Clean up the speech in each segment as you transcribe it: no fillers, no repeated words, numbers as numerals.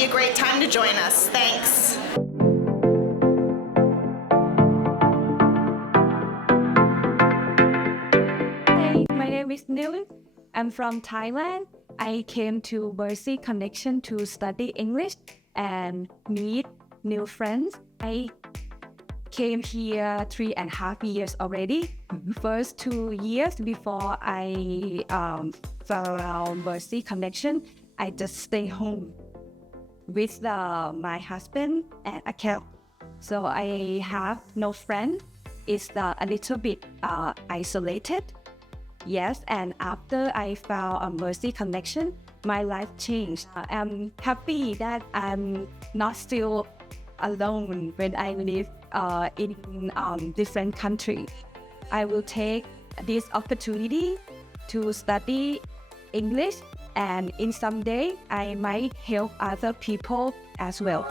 be a great time to join us. Thanks. Hey, my name is Lil. I'm from Thailand. I came to Mercy Connection to study English and meet new friends. I came here 3.5 years already. First 2 years before I found Mercy Connection, I just stay home with my husband and a cat. So I have no friend. It's a little bit isolated. Yes, and after I found a Mercy Connection, my life changed. I'm happy that I'm not still alone when I live in different countries. I will take this opportunity to study English, and in some day I might help other people as well.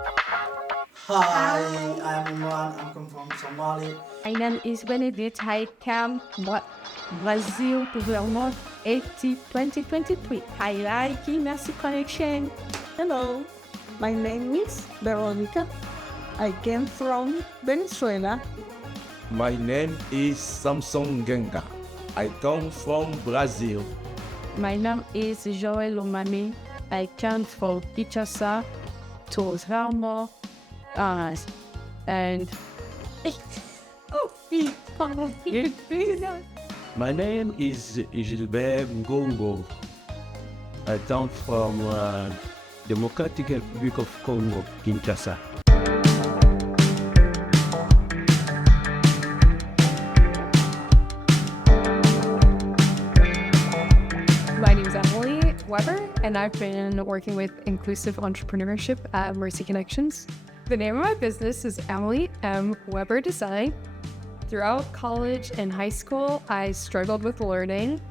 Hi, I'm Imran. I'm come from Somalia. My name is Benedict. I came from Brazil to Vermont 2023. I like Mercy Connection. Hello, my name is Veronica. I came from Venezuela. My name is Samson Genga. I come from Brazil. My name is Joël Omami. I came from Kinshasa to Vermont. And My name is Gilbert Ngongo. I come from Democratic Republic of Congo, Kinshasa. my name is Emily Weber, and I've been working with inclusive entrepreneurship at Mercy Connections. The name of my business is Emily M. Weber Design. Throughout college and high school, I struggled with learning.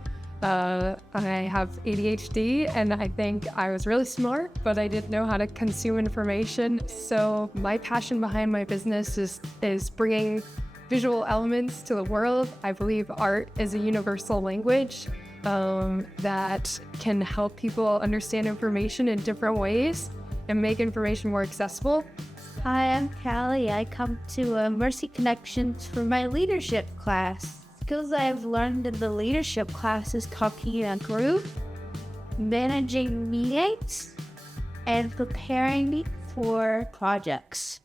I have ADHD, and I think I was really smart, but I didn't know how to consume information. So my passion behind my business is bringing visual elements to the world. I believe art is a universal language that can help people understand information in different ways and make information more accessible. Hi, I'm Callie. I come to Mercy Connections for my leadership class. Skills I've learned in the leadership class is talking in a group, managing meetings, and preparing for projects.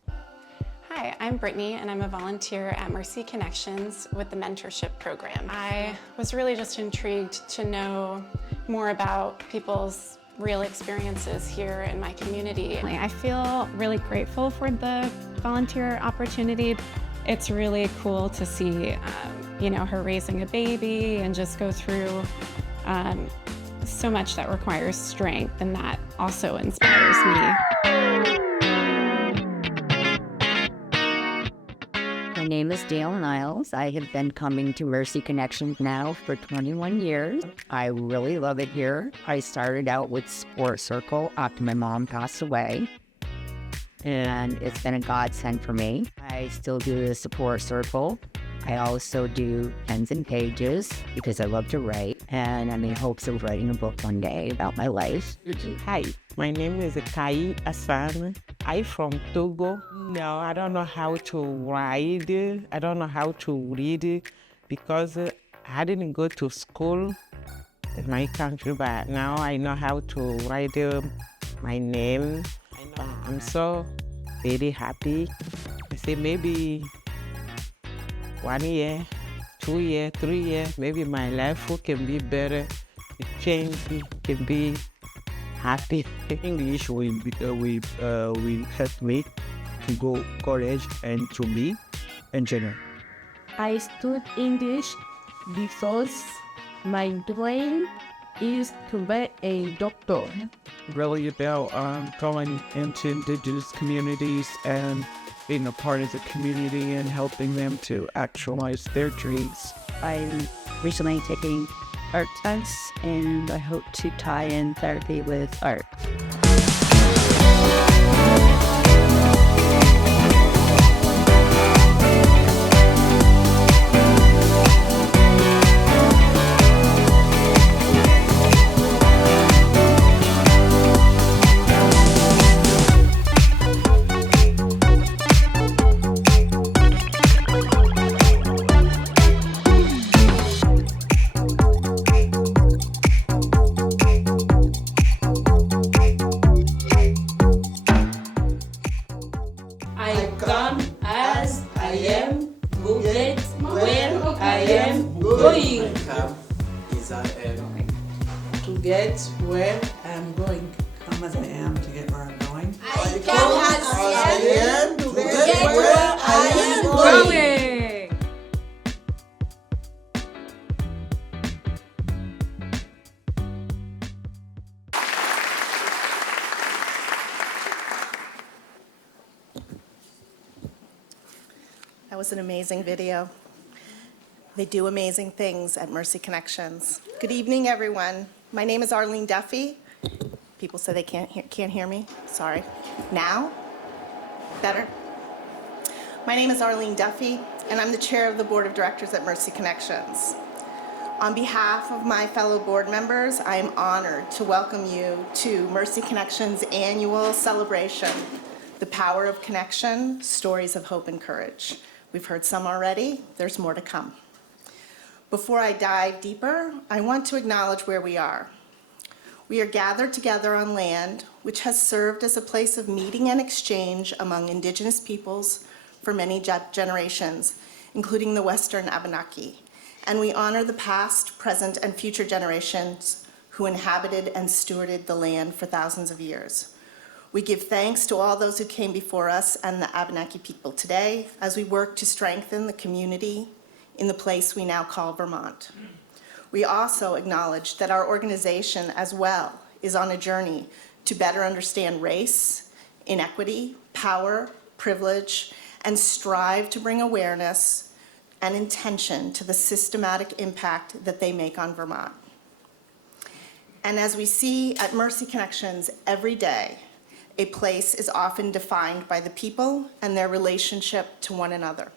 Hi, I'm Brittany, and I'm a volunteer at Mercy Connections with the mentorship program. I was really just intrigued to know more about people's real experiences here in my community. I feel really grateful for the volunteer opportunity. It's really cool to see, her raising a baby and just go through so much that requires strength, and that also inspires me. My name is Dale Niles. I have been coming to Mercy Connections now for 21 years. I really love it here. I started out with Support Circle after my mom passed away, and it's been a godsend for me. I still do the Support Circle. I also do pens and pages because I love to write, and I'm in hopes of writing a book one day about my life. Hi, my name is Kai Asan. I'm from Togo. No, I don't know how to write. I don't know how to read because I didn't go to school in my country, but now I know how to write my name. I'm so very happy. I say maybe 1 year, 2 years, 3 years, maybe my life can be better. The change can be happy. English will help me to go college and to be engineer. I studied English because my dream is to be a doctor. Really about going into indigenous communities and being a part of the community and helping them to actualize their dreams. I'm recently taking art tests, and I hope to tie in therapy with art. That was an amazing video. They do amazing things at Mercy Connections. Good evening, everyone. My name is Arlene Duffy. People say they can't hear me. Sorry. Now? Better? My name is Arlene Duffy, and I'm the chair of the board of directors at Mercy Connections. On behalf of my fellow board members, I am honored to welcome you to Mercy Connections' annual celebration, The Power of Connection, Stories of Hope and Courage. We've heard some already. There's more to come. Before I dive deeper, I want to acknowledge where we are. We are gathered together on land which has served as a place of meeting and exchange among Indigenous peoples for many generations, including the Western Abenaki. And we honor the past, present, and future generations who inhabited and stewarded the land for thousands of years. We give thanks to all those who came before us and the Abenaki people today as we work to strengthen the community in the place we now call Vermont. We also acknowledge that our organization as well is on a journey to better understand race, inequity, power, privilege, and strive to bring awareness and intention to the systematic impact that they make on Vermont. And as we see at Mercy Connections every day, a place is often defined by the people and their relationship to one another.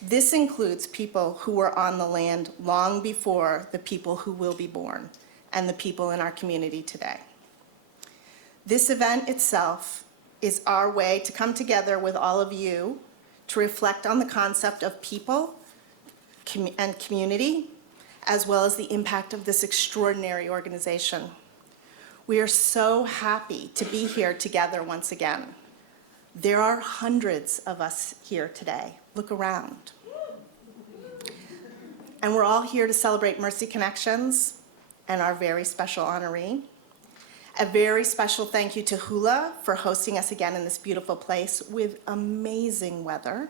This includes people who were on the land long before the people who will be born and the people in our community today. This event itself is our way to come together with all of you to reflect on the concept of people and community, as well as the impact of this extraordinary organization. We are so happy to be here together once again. There are hundreds of us here today. Look around. And we're all here to celebrate Mercy Connections and our very special honoree. A very special thank you to Hula for hosting us again in this beautiful place with amazing weather.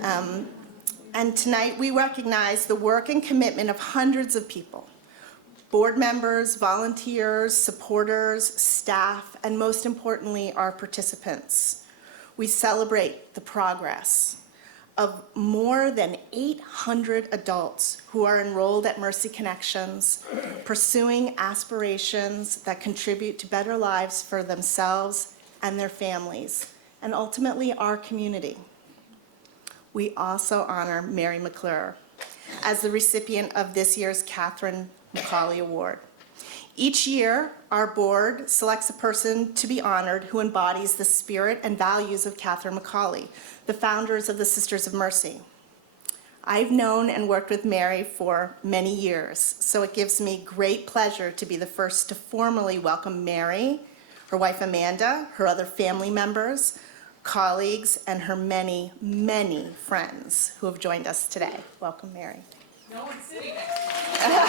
And tonight we recognize the work and commitment of hundreds of people, board members, volunteers, supporters, staff, and most importantly, our participants. We celebrate the progress of more than 800 adults who are enrolled at Mercy Connections, pursuing aspirations that contribute to better lives for themselves and their families, and ultimately our community. We also honor Mary McClure as the recipient of this year's Catherine McAuley Award. Each year, our board selects a person to be honored who embodies the spirit and values of Catherine McAuley, the founders of the Sisters of Mercy. I've known and worked with Mary for many years, so it gives me great pleasure to be the first to formally welcome Mary, her wife Amanda, her other family members, colleagues, and her many, many friends who have joined us today. Welcome, Mary. No one's sitting next to you.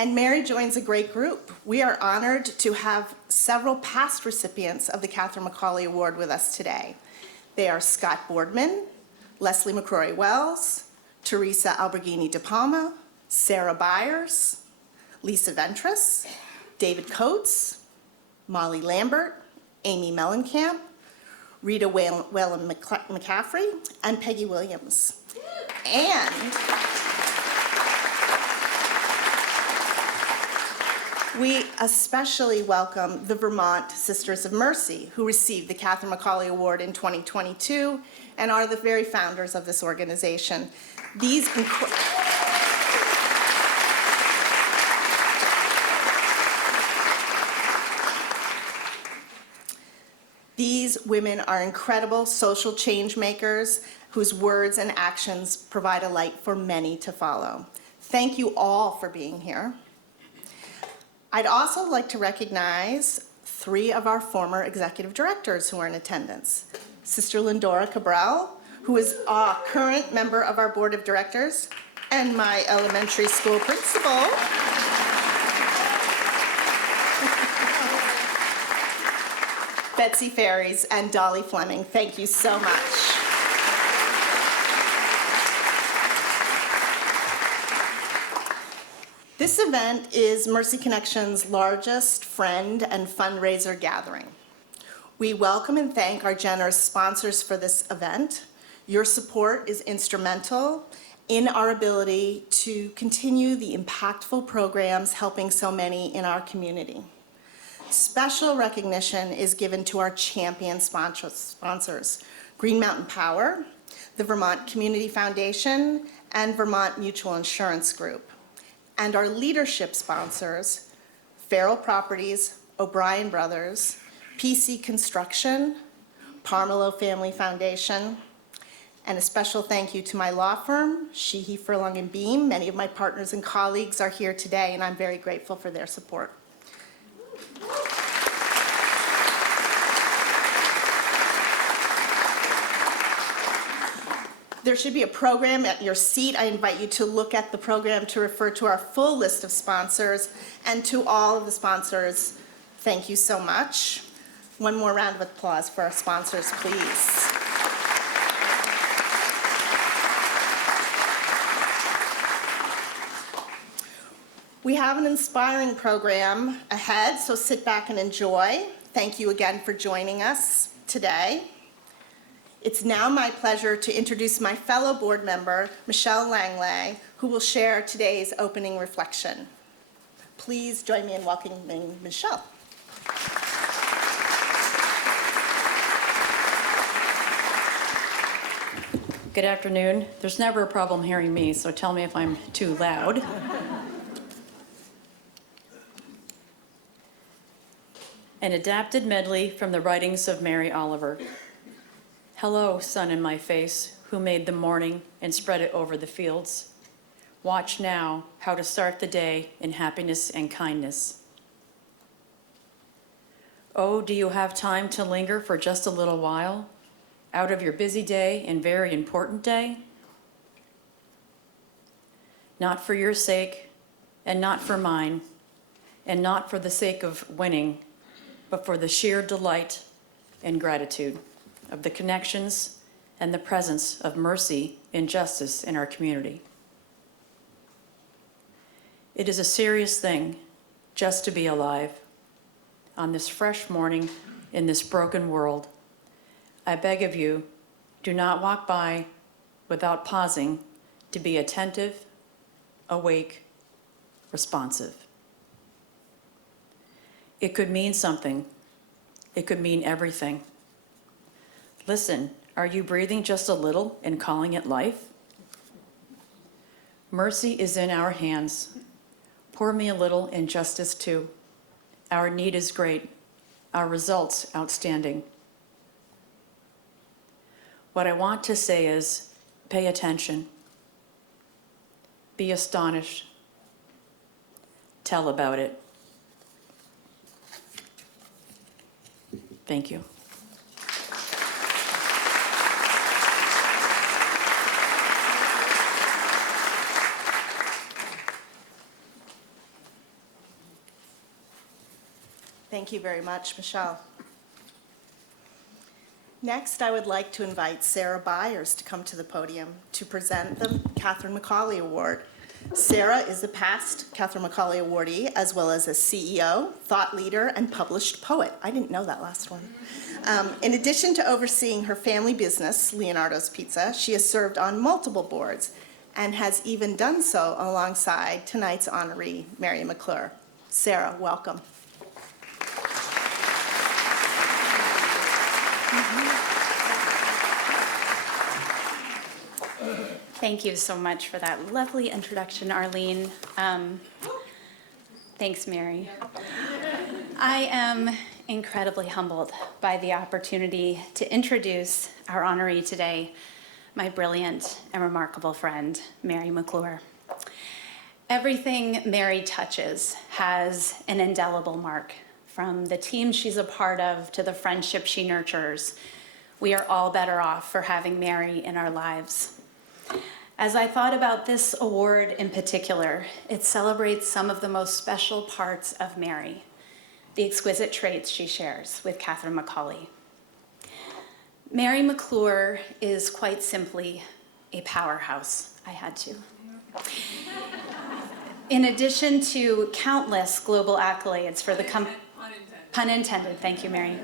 And Mary joins a great group. We are honored to have several past recipients of the Catherine McAuley Award with us today. They are Scott Boardman, Leslie McCrory Wells, Teresa Alberghini de Palma, Sarah Byers, Lisa Ventris, David Coates, Molly Lambert, Amy Mellencamp, Rita Whalen McCaffrey, and Peggy Williams. And we especially welcome the Vermont Sisters of Mercy, who received the Catherine McAuley Award in 2022 and are the very founders of this organization. These women are incredible social change makers whose words and actions provide a light for many to follow. Thank you all for being here. I'd also like to recognize 3 of our former executive directors who are in attendance. Sister Lindora Cabral, who is a current member of our board of directors, and my elementary school principal. Betsy Ferries and Dolly Fleming, thank you so much. This event is Mercy Connection's largest friend and fundraiser gathering. We welcome and thank our generous sponsors for this event. Your support is instrumental in our ability to continue the impactful programs helping so many in our community. Special recognition is given to our champion sponsors, Green Mountain Power, the Vermont Community Foundation, and Vermont Mutual Insurance Group. And our leadership sponsors, Farrell Properties, O'Brien Brothers, PC Construction, Parmelo Family Foundation, and a special thank you to my law firm, Sheehy, Furlong and Beam. Many of my partners and colleagues are here today, and I'm very grateful for their support. There should be a program at your seat. I invite you to look at the program to refer to our full list of sponsors. And to all of the sponsors, thank you so much. One more round of applause for our sponsors, please. We have an inspiring program ahead, so sit back and enjoy. Thank you again for joining us today. It's now my pleasure to introduce my fellow board member, Michelle Langley, who will share today's opening reflection. Please join me in welcoming Michelle. Good afternoon. There's never a problem hearing me, so tell me if I'm too loud. An adapted medley from the writings of Mary Oliver. Hello, sun in my face, who made the morning and spread it over the fields. Watch now how to start the day in happiness and kindness. Oh, do you have time to linger for just a little while, out of your busy day and very important day? Not for your sake, and not for mine, and not for the sake of winning, but for the sheer delight and gratitude of the connections and the presence of mercy and justice in our community. It is a serious thing just to be alive. On this fresh morning in this broken world, I beg of you, do not walk by without pausing to be attentive, awake, responsive. It could mean something. It could mean everything. Listen, are you breathing just a little and calling it life? Mercy is in our hands. Pour me a little in justice too. Our need is great. Our results outstanding. What I want to say is, pay attention. Be astonished. Tell about it. Thank you. Thank you very much, Michelle. Next, I would like to invite Sarah Byers to come to the podium to present the Catherine McAuley Award. Sarah is a past Catherine McAuley awardee, as well as a CEO, thought leader, and published poet. I didn't know that last one. In addition to overseeing her family business, Leonardo's Pizza, she has served on multiple boards and has even done so alongside tonight's honoree, Mary McClure. Sarah, welcome. Thank you so much for that lovely introduction, Arlene. Thanks, Mary. I am incredibly humbled by the opportunity to introduce our honoree today, my brilliant and remarkable friend, Mary McClure. Everything Mary touches has an indelible mark, from the team she's a part of to the friendship she nurtures. We are all better off for having Mary in our lives. As I thought about this award in particular, it celebrates some of the most special parts of Mary, the exquisite traits she shares with Catherine McAuley. Mary McClure is quite simply a powerhouse. I had to. In addition to countless global accolades for the pun intended, thank you, Mary.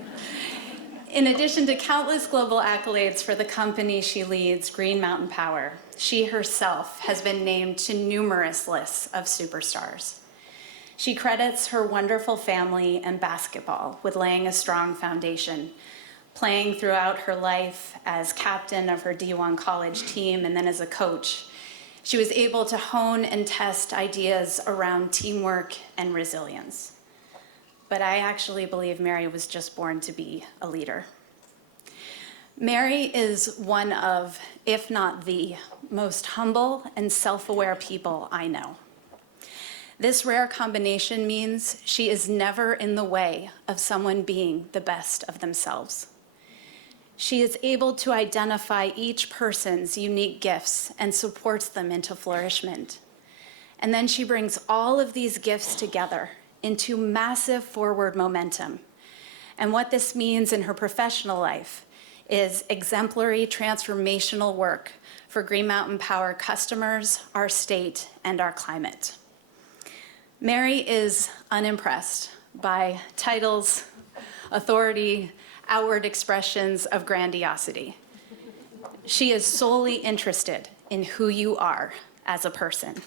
In addition to countless global accolades for the company she leads, Green Mountain Power, she herself has been named to numerous lists of superstars. She credits her wonderful family and basketball with laying a strong foundation, playing throughout her life as captain of her D1 college team and then as a coach. She was able to hone and test ideas around teamwork and resilience. But I actually believe Mary was just born to be a leader. Mary is one of, if not the, most humble and self-aware people I know. This rare combination means she is never in the way of someone being the best of themselves. She is able to identify each person's unique gifts and supports them into flourishment. And then she brings all of these gifts together into massive forward momentum. And what this means in her professional life is exemplary transformational work for Green Mountain Power customers, our state, and our climate. Mary is unimpressed by titles, authority, outward expressions of grandiosity. She is solely interested in who you are as a person.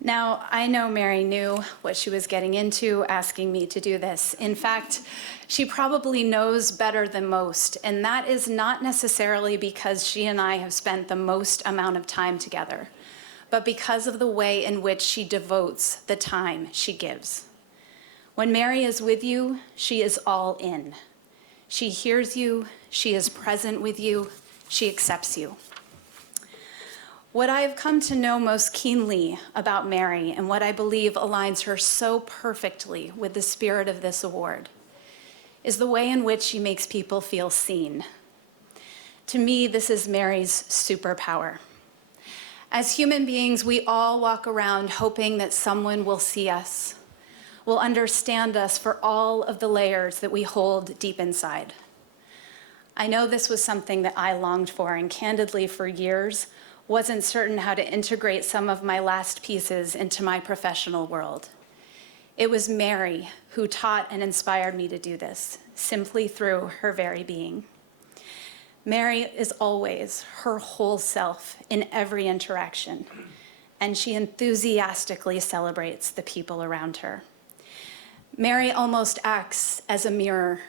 Now, I know Mary knew what she was getting into asking me to do this. In fact, she probably knows better than most, and that is not necessarily because she and I have spent the most amount of time together, but because of the way in which she devotes the time she gives. When Mary is with you, she is all in. She hears you, she is present with you, she accepts you. What I have come to know most keenly about Mary and what I believe aligns her so perfectly with the spirit of this award is the way in which she makes people feel seen. To me, this is Mary's superpower. As human beings, we all walk around hoping that someone will see us, will understand us for all of the layers that we hold deep inside. I know this was something that I longed for, and candidly for years, wasn't certain how to integrate some of my last pieces into my professional world. It was Mary who taught and inspired me to do this, simply through her very being. Mary is always her whole self in every interaction, and she enthusiastically celebrates the people around her. Mary almost acts as a mirror,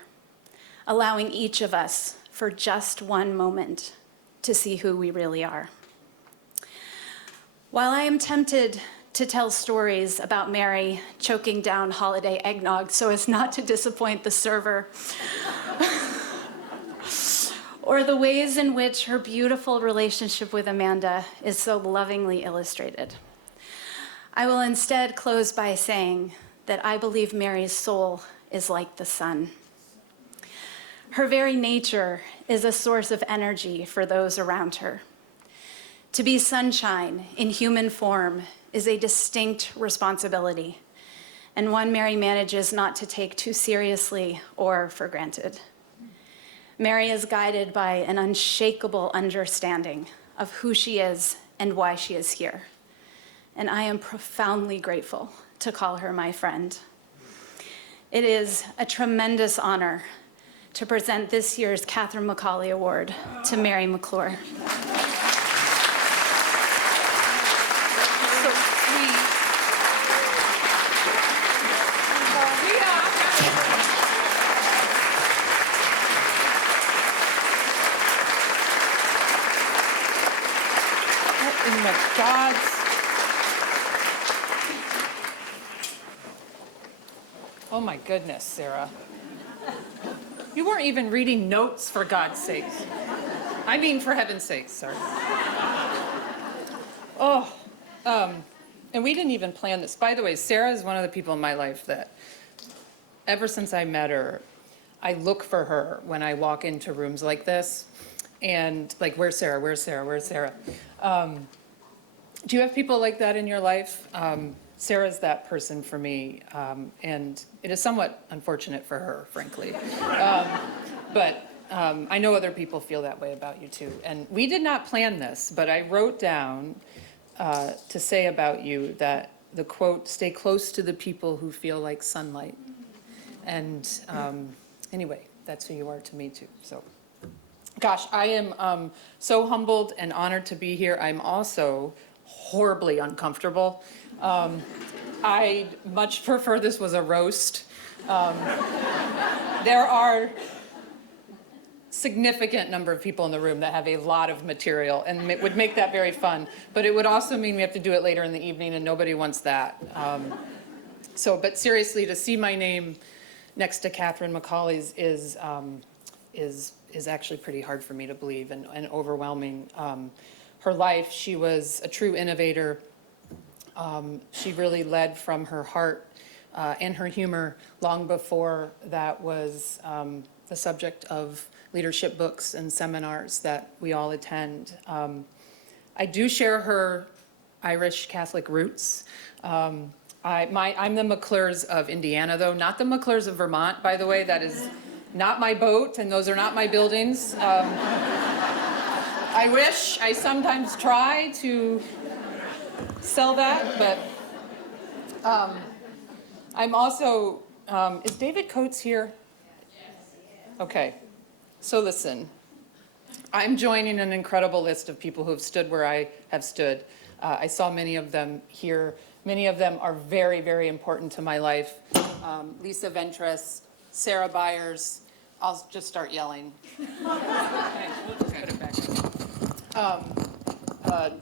allowing each of us for just one moment to see who we really are. While I am tempted to tell stories about Mary choking down holiday eggnog so as not to disappoint the server, or the ways in which her beautiful relationship with Amanda is so lovingly illustrated, I will instead close by saying that I believe Mary's soul is like the sun. Her very nature is a source of energy for those around her. To be sunshine in human form is a distinct responsibility, and one Mary manages not to take too seriously or for granted. Mary is guided by an unshakable understanding of who she is and why she is here, and I am profoundly grateful to call her my friend. It is a tremendous honor to present this year's Catherine McAuley Award to Mary McClure. In the God's... Oh my goodness, Sarah. You weren't even reading notes, for God's sake. I mean, for heaven's sake, sorry. Oh, and we didn't even plan this. By the way, Sarah is one of the people in my life that, ever since I met her, I look for her when I walk into rooms like this. And like, where's Sarah? Where's Sarah? Where's Sarah? Do you have people like that in your life? Sarah's that person for me, and it is somewhat unfortunate for her, frankly. But I know other people feel that way about you too. And we did not plan this, but I wrote down to say about you that the quote, "Stay close to the people who feel like sunlight." And anyway, that's who you are to me too. So, gosh, I am so humbled and honored to be here. I'm also horribly uncomfortable. I much prefer this was a roast. There are significant number of people in the room that have a lot of material, and it would make that very fun. But it would also mean we have to do it later in the evening, and nobody wants that. But seriously, to see my name next to Catherine McAuley's is actually pretty hard for me to believe and overwhelming. Her life, she was a true innovator. She really led from her heart and her humor long before that was the subject of leadership books and seminars that we all attend. I do share her Irish Catholic roots. I'm the McClures of Indiana, though, not the McClures of Vermont, by the way. That is not my boat, and those are not my buildings. I wish. I sometimes try to sell that, but I'm also, is David Coates here? Okay, so listen, I'm joining an incredible list of people who have stood where I have stood. I saw many of them here. Many of them are very, very important to my life. Lisa Ventress, Sarah Byers. I'll just start yelling. Okay, we'll just put it back up.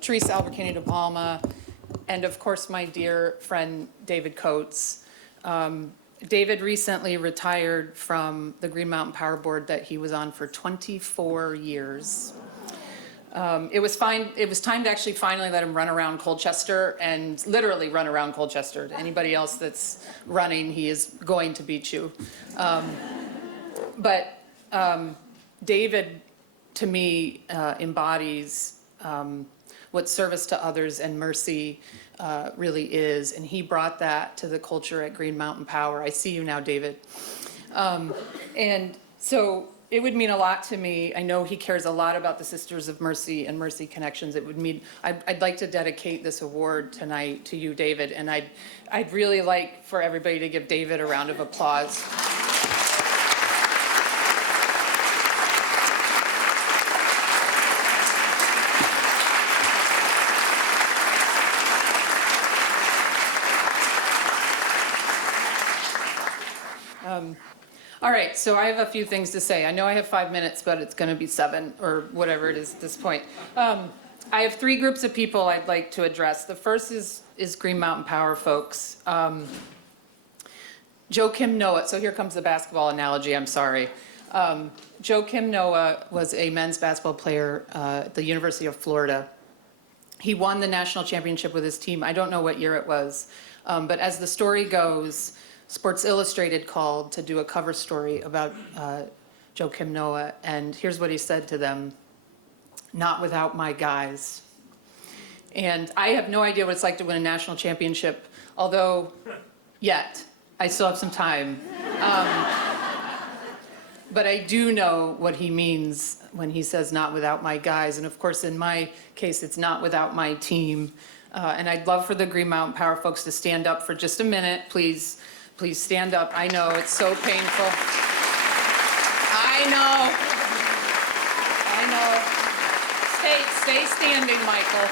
Teresa Albercini de Palma, and of course my dear friend David Coates. David recently retired from the Green Mountain Power Board that he was on for 24 years. It was time to actually finally let him run around Colchester, and literally run around Colchester. To anybody else that's running, he is going to beat you. But David, to me, embodies what service to others and mercy really is, and he brought that to the culture at Green Mountain Power. I see you now, David. And so it would mean a lot to me. I know he cares a lot about the Sisters of Mercy and Mercy Connections. It would mean, I'd like to dedicate this award tonight to you, David, and I'd really like for everybody to give David a round of applause. All right, so I have a few things to say. I know I have 5 minutes, but it's going to be 7 or whatever it is at this point. I have 3 groups of people I'd like to address. The first is Green Mountain Power folks. Joakim Noah, so here comes the basketball analogy, I'm sorry. Joakim Noah was a men's basketball player at the University of Florida. He won the national championship with his team. I don't know what year it was, but as the story goes, Sports Illustrated called to do a cover story about Joakim Noah, and here's what he said to them: "Not without my guys." And I have no idea what it's like to win a national championship, although yet I still have some time. But I do know what he means when he says "not without my guys," and of course in my case it's not without my team. And I'd love for the Green Mountain Power folks to stand up for just a minute, please. Please stand up. I know, it's so painful. I know. Stay standing, Michael.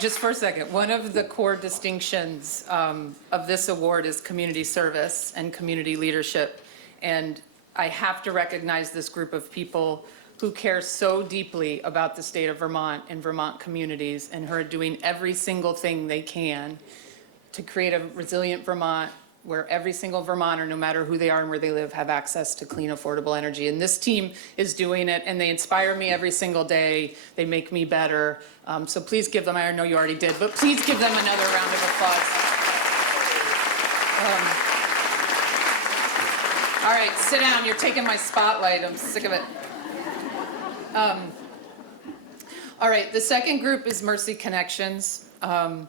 Just for a second, one of the core distinctions of this award is community service and community leadership. And I have to recognize this group of people who care so deeply about the state of Vermont and Vermont communities, and who are doing every single thing they can to create a resilient Vermont where every single Vermonter, no matter who they are and where they live, have access to clean, affordable energy. And this team is doing it, and they inspire me every single day. They make me better. So please give them, I know you already did, but please give them another round of applause. All right, sit down. You're taking my spotlight. I'm sick of it. All right, the second group is Mercy Connections. I'm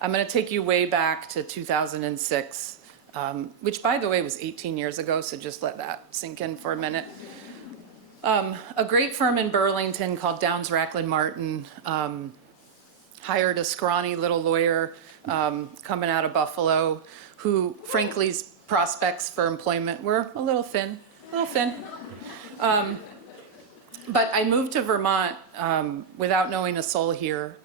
going to take you way back to 2006, which, by the way, was 18 years ago, so just let that sink in for a minute. A great firm in Burlington called Downs Racklin Martin hired a scrawny little lawyer coming out of Buffalo who, frankly's prospects for employment were a little thin. But I moved to Vermont without knowing a soul here,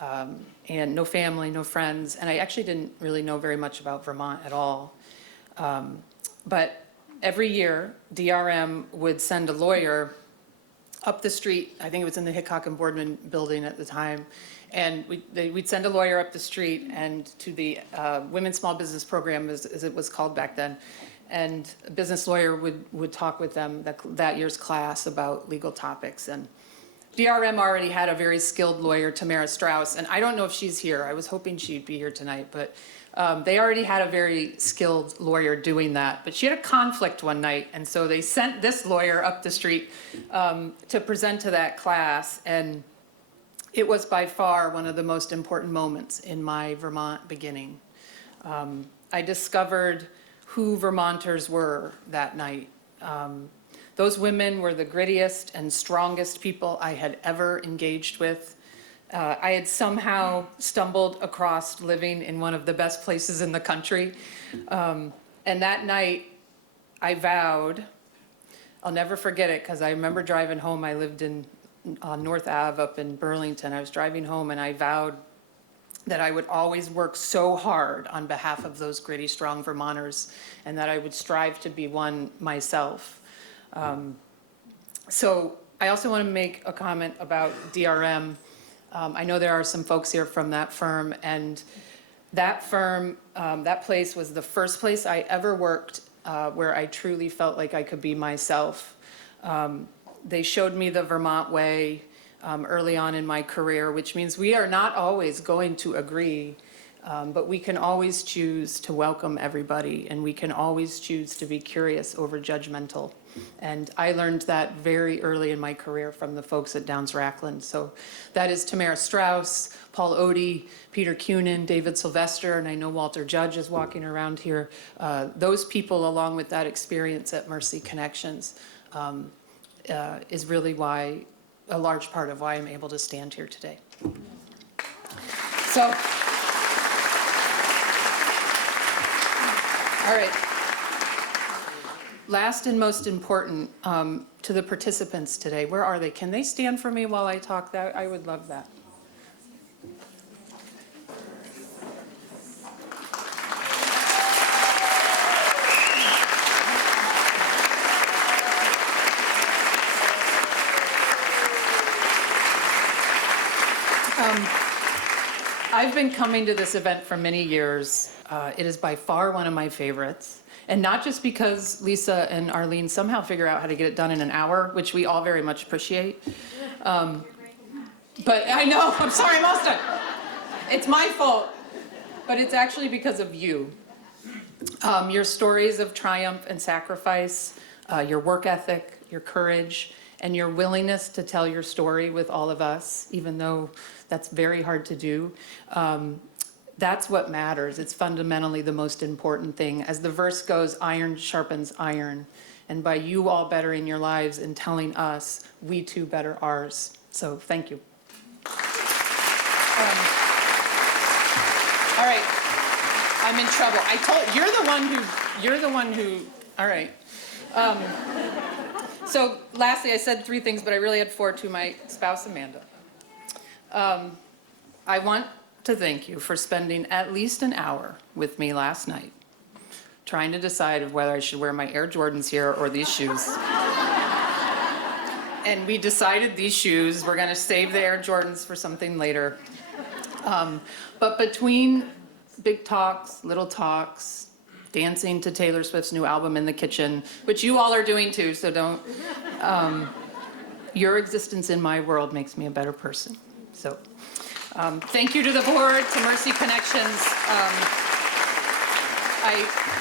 and no family, no friends, and I actually didn't really know very much about Vermont at all. But every year, DRM would send a lawyer up the street. I think it was in the Hickok and Boardman building at the time. And we'd send a lawyer up the street and to the Women's Small Business Program, as it was called back then. And a business lawyer would talk with them, that year's class, about legal topics. And DRM already had a very skilled lawyer, Tamara Strauss, and I don't know if she's here. I was hoping she'd be here tonight, but they already had a very skilled lawyer doing that. But she had a conflict one night, and so they sent this lawyer up the street to present to that class. And it was by far one of the most important moments in my Vermont beginning. I discovered who Vermonters were that night. Those women were the grittiest and strongest people I had ever engaged with. I had somehow stumbled across living in one of the best places in the country. And that night, I vowed, I'll never forget it, because I remember driving home. I lived on North Ave up in Burlington. I was driving home, and I vowed that I would always work so hard on behalf of those gritty, strong Vermonters, and that I would strive to be one myself. So I also want to make a comment about DRM. I know there are some folks here from that firm, and that firm, that place was the first place I ever worked where I truly felt like I could be myself. They showed me the Vermont way early on in my career, which means we are not always going to agree, but we can always choose to welcome everybody, and we can always choose to be curious over judgmental. And I learned that very early in my career from the folks at Downs Racklin. So that is Tamara Strauss, Paul Odie, Peter Cunin, David Sylvester, and I know Walter Judge is walking around here. Those people, along with that experience at Mercy Connections, is really a large part of why I'm able to stand here today. So, all right. Last and most important, to the participants today, where are they? Can they stand for me while I talk? I would love that. I've been coming to this event for many years. It is by far one of my favorites. And not just because Lisa and Arlene somehow figure out how to get it done in an hour, which we all very much appreciate. But I know, I'm sorry, Austin. It's my fault. But it's actually because of you. Your stories of triumph and sacrifice, your work ethic, your courage, and your willingness to tell your story with all of us, even though that's very hard to do. That's what matters. It's fundamentally the most important thing. As the verse goes, iron sharpens iron. And by you all bettering your lives and telling us, we too better ours. So thank you. All right, I'm in trouble. I told you're the one who, all right. So lastly, I said 3 things, but I really had 4 to my spouse, Amanda. I want to thank you for spending at least an hour with me last night, trying to decide whether I should wear my Air Jordans here or these shoes. And we decided these shoes, we're gonna save the Air Jordans for something later. But between big talks, little talks, dancing to Taylor Swift's new album in the kitchen, which you all are doing too, so don't, your existence in my world makes me a better person. So thank you to the board, to Mercy Connections.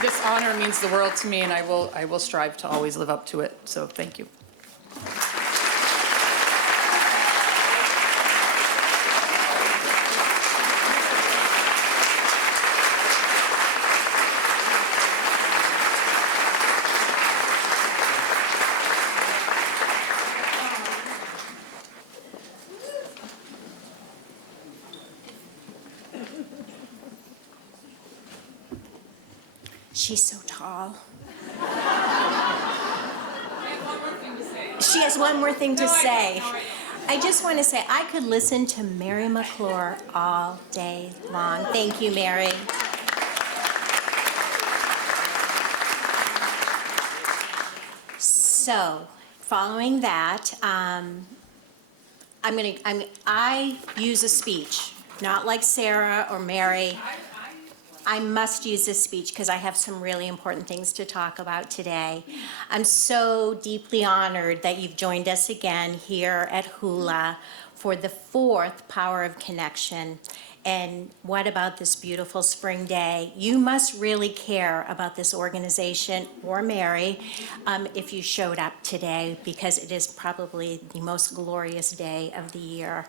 This honor means the world to me, and I will strive to always live up to it. So thank you. She's so tall. She has one more thing to say. I just want to say I could listen to Mary McClure all day long. Thank you, Mary. So, following that, I use a speech, not like Sarah or Mary. I must use this speech because I have some really important things to talk about today. I'm so deeply honored that you've joined us again here at Hula for the 4th Power of Connection. And what about this beautiful spring day? You must really care about this organization, or Mary, if you showed up today, because it is probably the most glorious day of the year.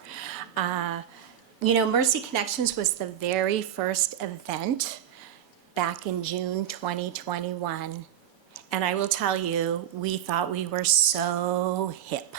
You know, Mercy Connections was the very first event back in June 2021. And I will tell you, we thought we were so hip,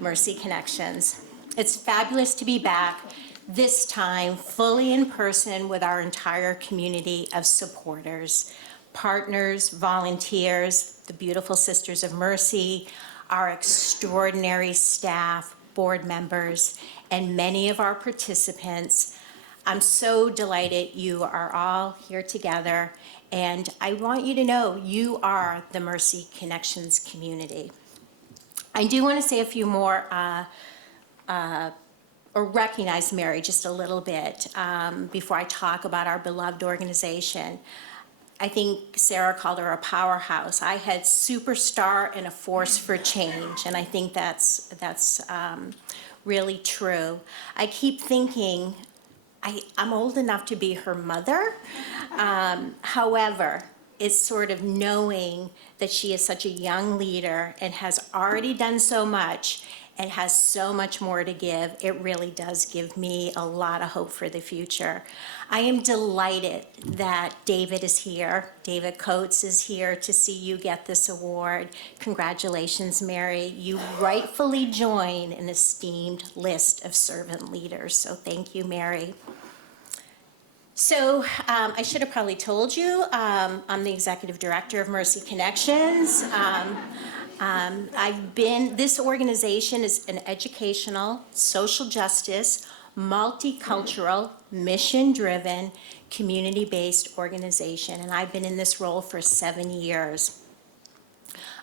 Mercy Connections. It's fabulous to be back, this time fully in person with our entire community of supporters, partners, volunteers, the beautiful Sisters of Mercy, our extraordinary staff, board members, and many of our participants. I'm so delighted you are all here together, and I want you to know you are the Mercy Connections community. I do want to say a few more, or recognize Mary just a little bit before I talk about our beloved organization. I think Sarah called her a powerhouse. I had superstar and a force for change, and I think that's really true. I keep thinking I'm old enough to be her mother. However, it's sort of knowing that she is such a young leader and has already done so much and has so much more to give. It really does give me a lot of hope for the future. I am delighted that David is here. David Coates is here to see you get this award. Congratulations, Mary. You rightfully join an esteemed list of servant leaders, so thank you, Mary. So I should have probably told you, I'm the executive director of Mercy Connections. This organization is an educational, social justice, multicultural, mission-driven, community-based organization, and I've been in this role for 7 years.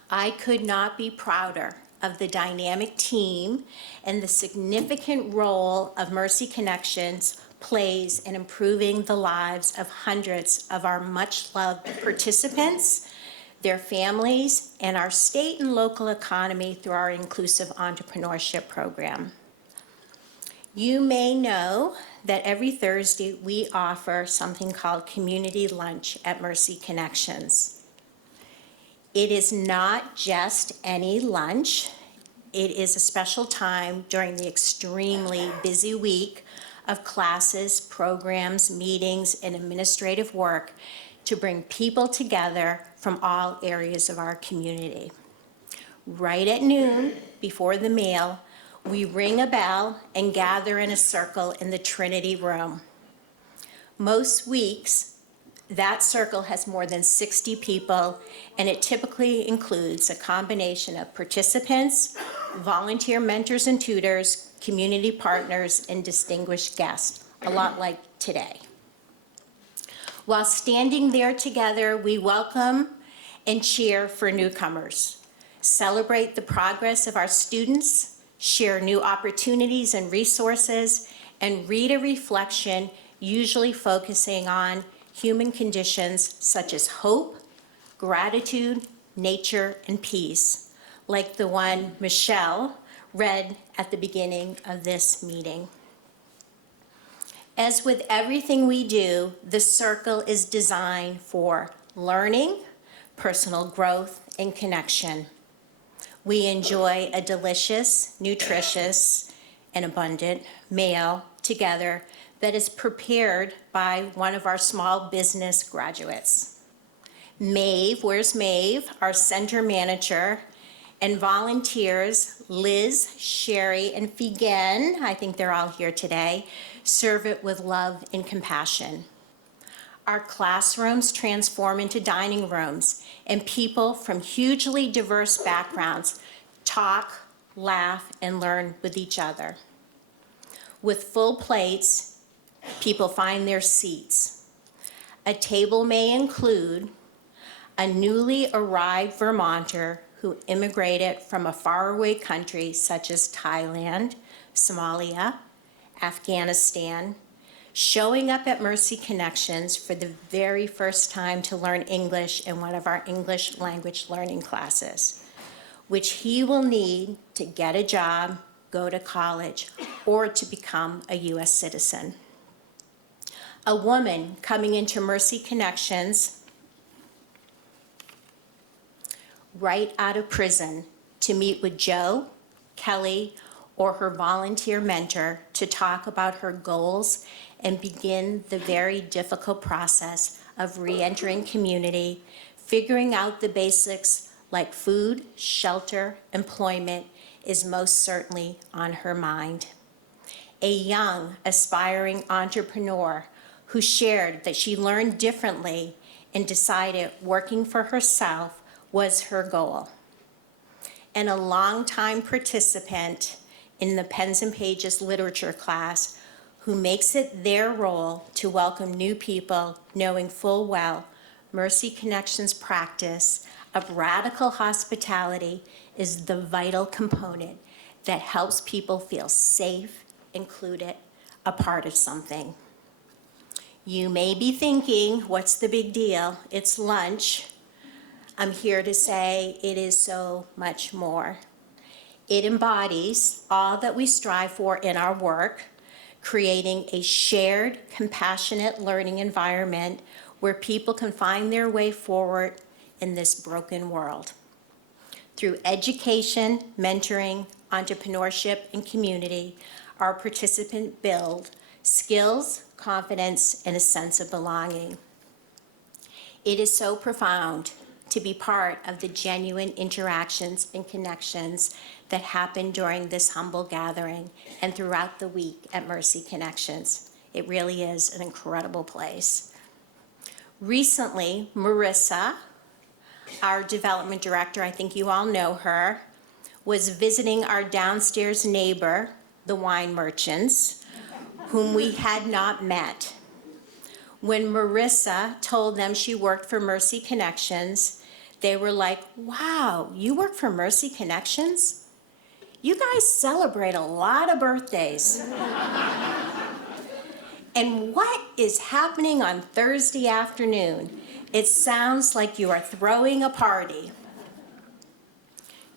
I could not be prouder of the dynamic team and the significant role of Mercy Connections plays in improving the lives of hundreds of our much-loved participants, their families, and our state and local economy through our inclusive entrepreneurship program. You may know that every Thursday we offer something called Community Lunch at Mercy Connections. It is not just any lunch. It is a special time during the extremely busy week of classes, programs, meetings, and administrative work to bring people together from all areas of our community. Right at noon, before the meal, we ring a bell and gather in a circle in the Trinity Room. Most weeks, that circle has more than 60 people, and it typically includes a combination of participants, volunteer mentors and tutors, community partners, and distinguished guests, a lot like today. While standing there together, we welcome and cheer for newcomers, celebrate the progress of our students, share new opportunities and resources, and read a reflection usually focusing on human conditions such as hope, gratitude, nature, and peace, like the one Michelle read at the beginning of this meeting. As with everything we do, the circle is designed for learning, personal growth, and connection. We enjoy a delicious, nutritious, and abundant meal together that is prepared by one of our small business graduates. Maeve, where's Maeve, our center manager, and volunteers, Liz, Sherry, and Figen, I think they're all here today, serve it with love and compassion. Our classrooms transform into dining rooms, and people from hugely diverse backgrounds talk, laugh, and learn with each other. With full plates, people find their seats. A table may include a newly arrived Vermonter who immigrated from a faraway country such as Thailand, Somalia, Afghanistan, showing up at Mercy Connections for the very first time to learn English in one of our English language learning classes, which he will need to get a job, go to college, or to become a U.S. citizen. A woman coming into Mercy Connections right out of prison to meet with Joe, Kelly, or her volunteer mentor to talk about her goals and begin the very difficult process of re-entering community, figuring out the basics like food, shelter, employment is most certainly on her mind. A young, aspiring entrepreneur who shared that she learned differently and decided working for herself was her goal. And a longtime participant in the Pens and Pages literature class who makes it their role to welcome new people, knowing full well Mercy Connections practice of radical hospitality is the vital component that helps people feel safe, included, a part of something. You may be thinking, what's the big deal? It's lunch. I'm here to say it is so much more. It embodies all that we strive for in our work, creating a shared, compassionate learning environment where people can find their way forward in this broken world. Through education, mentoring, entrepreneurship, and community, our participants build skills, confidence, and a sense of belonging. It is so profound to be part of the genuine interactions and connections that happen during this humble gathering and throughout the week at Mercy Connections. It really is an incredible place. Recently, Marissa, our development director, I think you all know her, was visiting our downstairs neighbor, the wine merchants, whom we had not met. When Marissa told them she worked for Mercy Connections, they were like, wow, you work for Mercy Connections? You guys celebrate a lot of birthdays. And what is happening on Thursday afternoon? It sounds like you are throwing a party.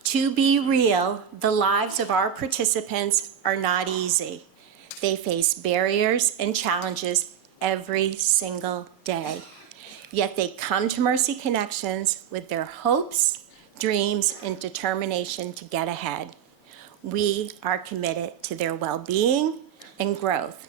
To be real, the lives of our participants are not easy. They face barriers and challenges every single day. Yet they come to Mercy Connections with their hopes, dreams, and determination to get ahead. We are committed to their well-being and growth.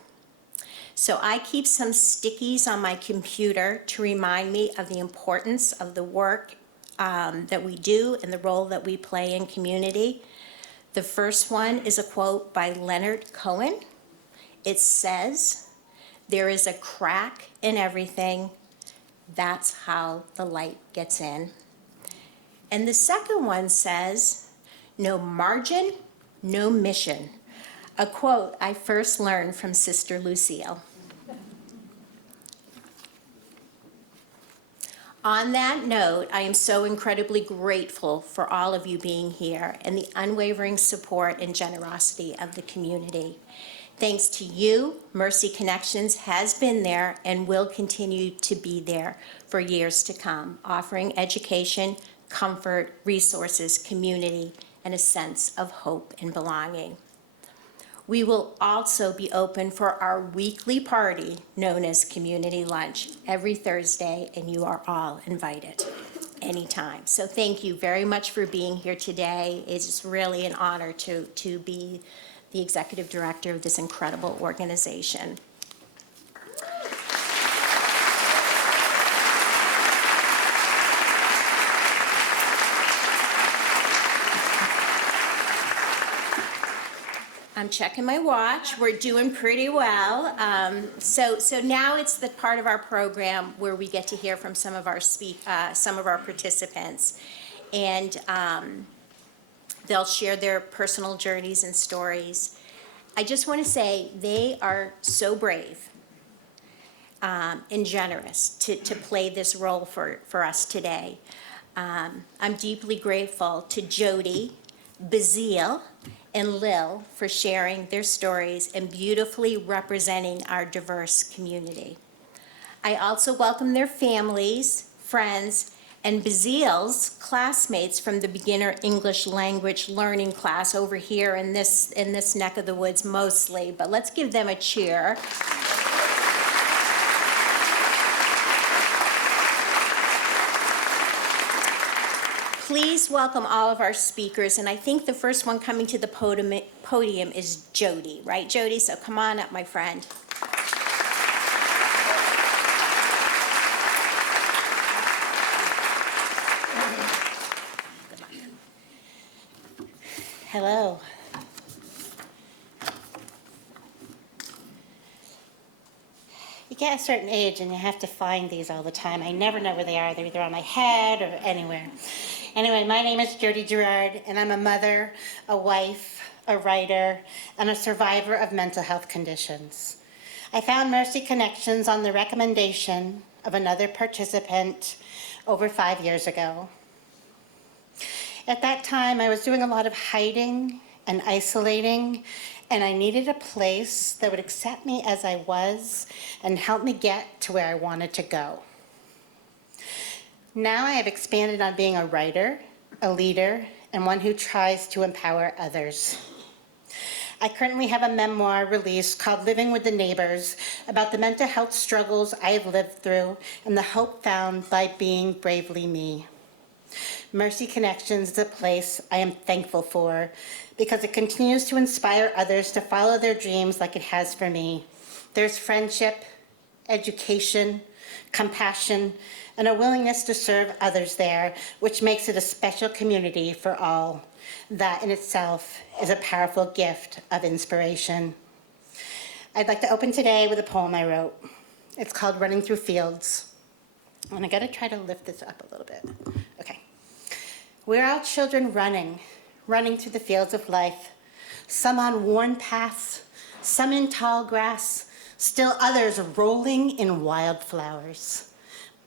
So I keep some stickies on my computer to remind me of the importance of the work that we do and the role that we play in community. The first one is a quote by Leonard Cohen. It says, "There is a crack in everything. That's how the light gets in." And the second one says, "No margin, no mission." A quote I first learned from Sister Lucille. On that note, I am so incredibly grateful for all of you being here and the unwavering support and generosity of the community. Thanks to you, Mercy Connections has been there and will continue to be there for years to come, offering education, comfort, resources, community, and a sense of hope and belonging. We will also be open for our weekly party known as Community Lunch every Thursday, and you are all invited anytime. So thank you very much for being here today. It's really an honor to be the executive director of this incredible organization. I'm checking my watch. We're doing pretty well. So now it's the part of our program where we get to hear from some of our participants, and they'll share their personal journeys and stories. I just want to say they are so brave and generous to play this role for us today. I'm deeply grateful to Jodi, Basile, and Lil for sharing their stories and beautifully representing our diverse community. I also welcome their families, friends, and Basile's classmates from the beginner English language learning class over here in this neck of the woods mostly, but let's give them a cheer. Please welcome all of our speakers, and I think the first one coming to the podium is Jodi, right, Jodi? So come on up, my friend. Hello. You get a certain age and you have to find these all the time. I never know where they are. They're either on my head or anywhere. Anyway, my name is Jodi Gerard, and I'm a mother, a wife, a writer, and a survivor of mental health conditions. I found Mercy Connections on the recommendation of another participant over 5 years ago. At that time, I was doing a lot of hiding and isolating, and I needed a place that would accept me as I was and help me get to where I wanted to go. Now I have expanded on being a writer, a leader, and one who tries to empower others. I currently have a memoir released called Living with the Neighbors about the mental health struggles I have lived through and the hope found by being bravely me. Mercy Connections is a place I am thankful for because it continues to inspire others to follow their dreams like it has for me. There's friendship, education, compassion, and a willingness to serve others there, which makes it a special community for all. That in itself is a powerful gift of inspiration. I'd like to open today with a poem I wrote. It's called Running Through Fields. And I gotta try to lift this up a little bit. Okay. We're all children running through the fields of life, some on worn paths, some in tall grass, still others rolling in wildflowers.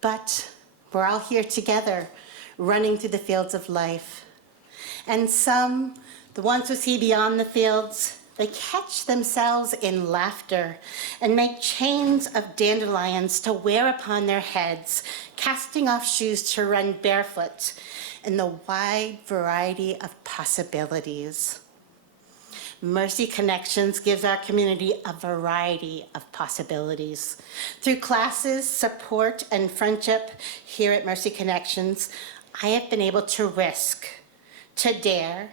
But we're all here together, running through the fields of life. And some, the ones who see beyond the fields, they catch themselves in laughter and make chains of dandelions to wear upon their heads, casting off shoes to run barefoot in the wide variety of possibilities. Mercy Connections gives our community a variety of possibilities. Through classes, support, and friendship here at Mercy Connections, I have been able to risk, to dare,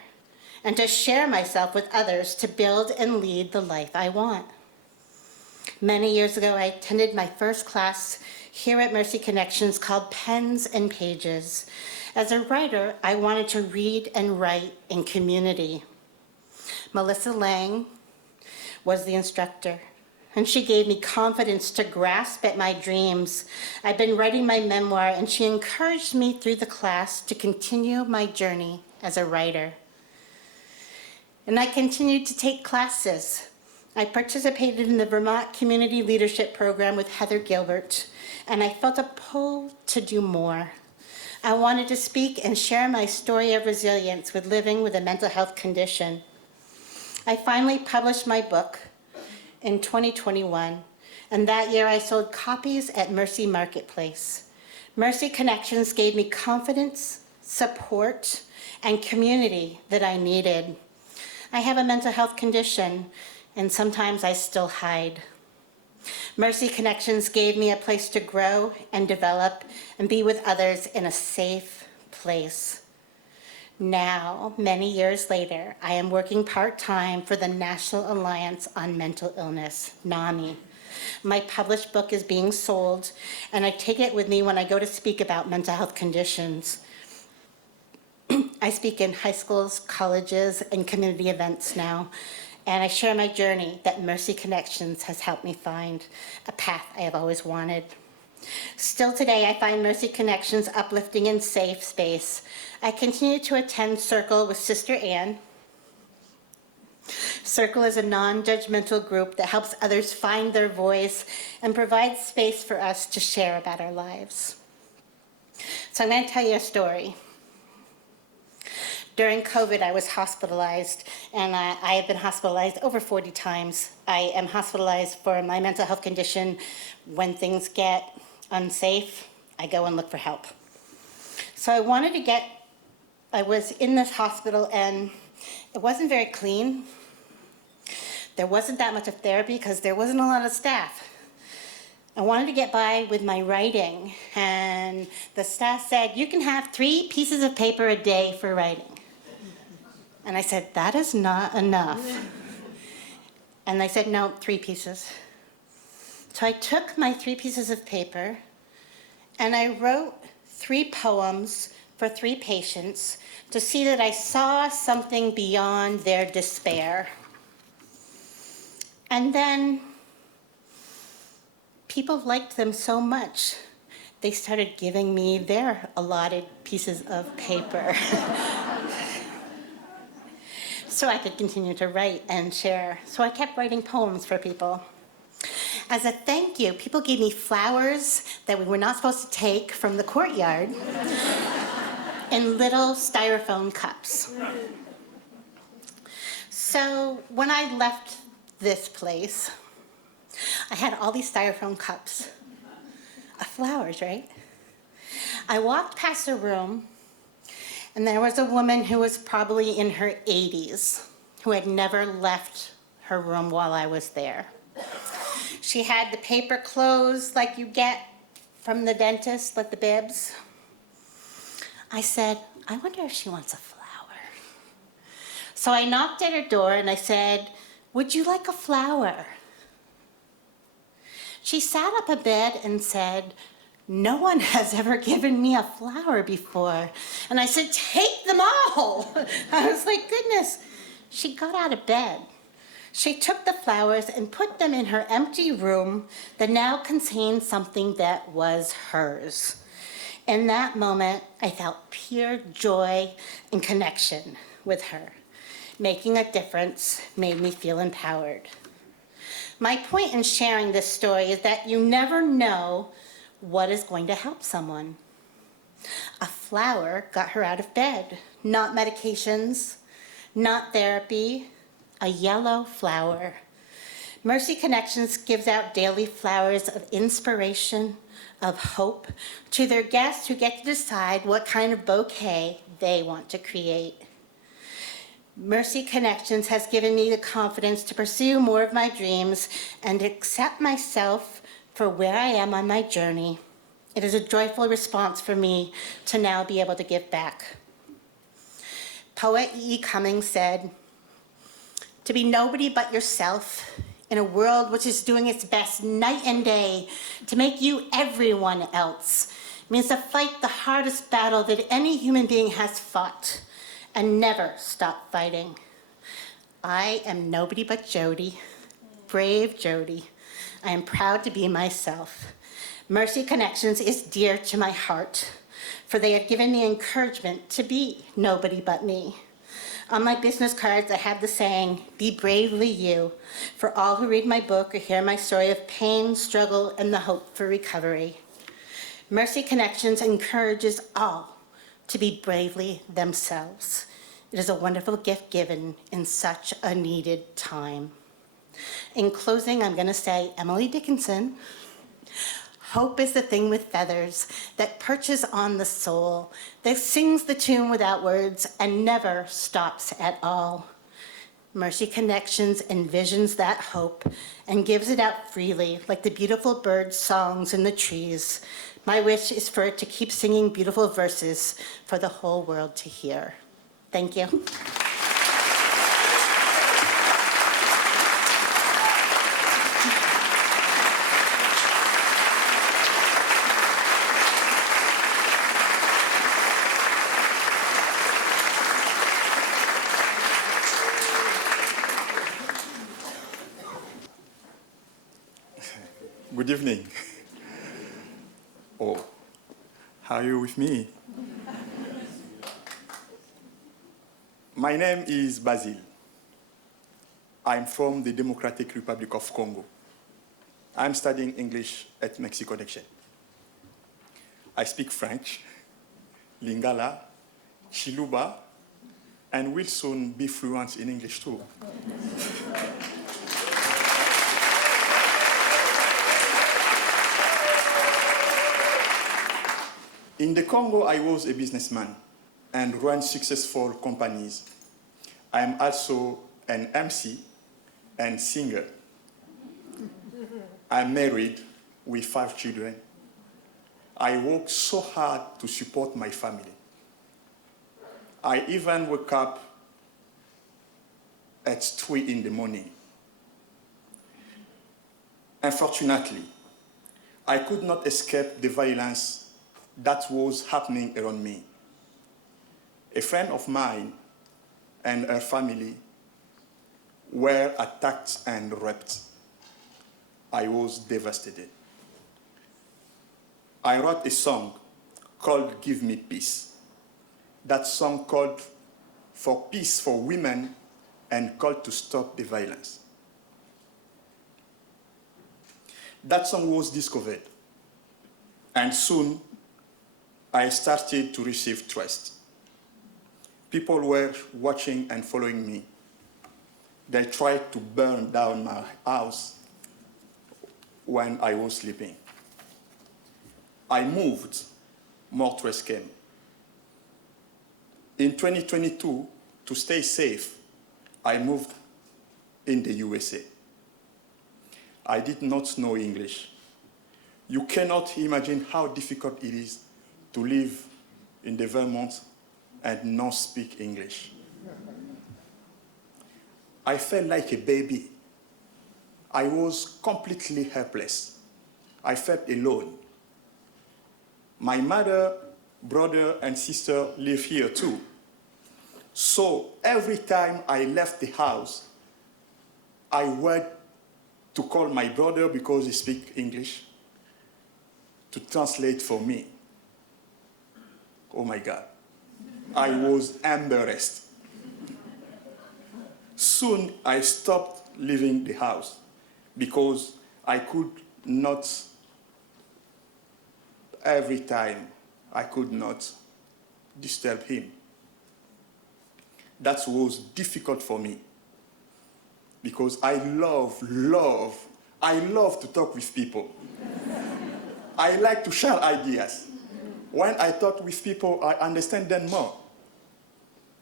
and to share myself with others to build and lead the life I want. Many years ago, I attended my first class here at Mercy Connections called Pens and Pages. As a writer, I wanted to read and write in community. Melissa Lang was the instructor, and she gave me confidence to grasp at my dreams. I've been writing my memoir, and she encouraged me through the class to continue my journey as a writer. And I continued to take classes. I participated in the Vermont Community Leadership Program with Heather Gilbert, and I felt a pull to do more. I wanted to speak and share my story of resilience with living with a mental health condition. I finally published my book in 2021, and that year I sold copies at Mercy Marketplace. Mercy Connections gave me confidence, support, and community that I needed. I have a mental health condition, and sometimes I still hide. Mercy Connections gave me a place to grow and develop and be with others in a safe place. Now, many years later, I am working part-time for the National Alliance on Mental Illness, NAMI. My published book is being sold, and I take it with me when I go to speak about mental health conditions. I speak in high schools, colleges, and community events now, and I share my journey that Mercy Connections has helped me find a path I have always wanted. Still today, I find Mercy Connections uplifting and safe space. I continue to attend Circle with Sister Ann. Circle is a non-judgmental group that helps others find their voice and provides space for us to share about our lives. So I'm going to tell you a story. During COVID, I was hospitalized, and I have been hospitalized over 40 times. I am hospitalized for my mental health condition. When things get unsafe, I go and look for help. So I was in this hospital, and it wasn't very clean. There wasn't that much of therapy because there wasn't a lot of staff. I wanted to get by with my writing, and the staff said, you can have 3 pieces of paper a day for writing. And I said, that is not enough. And they said, no, 3 pieces. So I took my 3 pieces of paper, and I wrote 3 poems for 3 patients to see that I saw something beyond their despair. And then people liked them so much, they started giving me their allotted pieces of paper. So I could continue to write and share. So I kept writing poems for people. As a thank you, people gave me flowers that we were not supposed to take from the courtyard in little styrofoam cups. So when I left this place, I had all these styrofoam cups of flowers, right? I walked past a room, and there was a woman who was probably in her 80s who had never left her room while I was there. She had the paper clothes like you get from the dentist, like the bibs. I said, I wonder if she wants a flower. So I knocked at her door and I said, would you like a flower? She sat up a bit and said, no one has ever given me a flower before. And I said, take them all. I was like, goodness. She got out of bed. She took the flowers and put them in her empty room that now contained something that was hers. In that moment, I felt pure joy and connection with her. Making a difference made me feel empowered. My point in sharing this story is that you never know what is going to help someone. A flower got her out of bed, not medications, not therapy, a yellow flower. Mercy Connections gives out daily flowers of inspiration, of hope, to their guests who get to decide what kind of bouquet they want to create. Mercy Connections has given me the confidence to pursue more of my dreams and accept myself for where I am on my journey. It is a joyful response for me to now be able to give back. Poet E. Cummings said, to be nobody but yourself in a world which is doing its best night and day to make you everyone else means to fight the hardest battle that any human being has fought and never stop fighting. I am nobody but Jodi, brave Jodi. I am proud to be myself. Mercy Connections is dear to my heart, for they have given me encouragement to be nobody but me. On my business cards, I have the saying, be bravely you, for all who read my book or hear my story of pain, struggle, and the hope for recovery. Mercy Connections encourages all to be bravely themselves. It is a wonderful gift given in such a needed time. In closing, I'm going to say Emily Dickinson, hope is the thing with feathers that perches on the soul, that sings the tune without words and never stops at all. Mercy Connections envisions that hope and gives it out freely, like the beautiful bird songs in the trees. My wish is for it to keep singing beautiful verses for the whole world to hear. Thank you. Good evening. Oh, are you with me? My name is Basile. I'm from the Democratic Republic of Congo. I'm studying English at Mercy Connection. I speak French, Lingala, Chiluba, and will soon be fluent in English too. In the Congo, I was a businessman and ran successful companies. I am also an MC and singer. I'm married with 5 children. I work so hard to support my family. I even wake up at 3 in the morning. Unfortunately, I could not escape the violence that was happening around me. A friend of mine and her family were attacked and raped. I was devastated. I wrote a song called Give Me Peace. That song called for peace for women and called to stop the violence. That song was discovered, and soon I started to receive trust. People were watching and following me. They tried to burn down my house when I was sleeping. I moved, more trust came. In 2022, to stay safe, I moved in the USA. I did not know English. You cannot imagine how difficult it is to live in the Vermont and not speak English. I felt like a baby. I was completely helpless. I felt alone. My mother, brother, and sister live here too. So every time I left the house, I went to call my brother because he speaks English to translate for me. Oh my God. I was embarrassed. Soon I stopped leaving the house because I could not, every time, I could not disturb him. That was difficult for me because I love to talk with people. I like to share ideas. When I talk with people, I understand them more.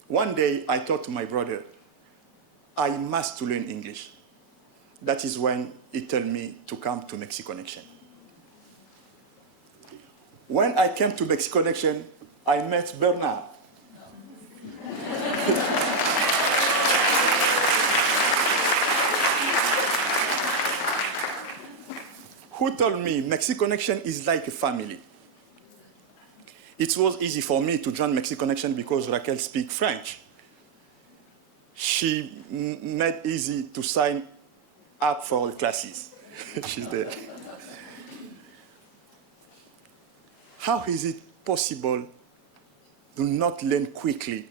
One day, I thought to my brother, I must learn English. That is when he told me to come to Mercy Connection. When I came to Mercy Connection, I met Bernard. Who told me Mercy Connection is like a family. It was easy for me to join Mercy Connection because Raquel speaks French. She made easy to sign up for all classes. She's there. How is it possible to not learn quickly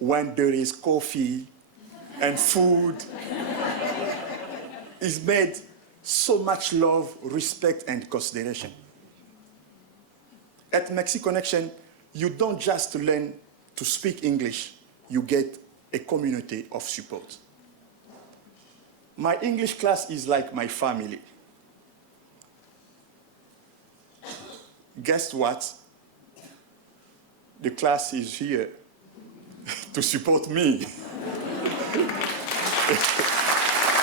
when there is coffee and food? It's made so much love, respect, and consideration. At Mercy Connection, you don't just learn to speak English, you get a community of support. My English class is like my family. Guess what? The class is here to support me.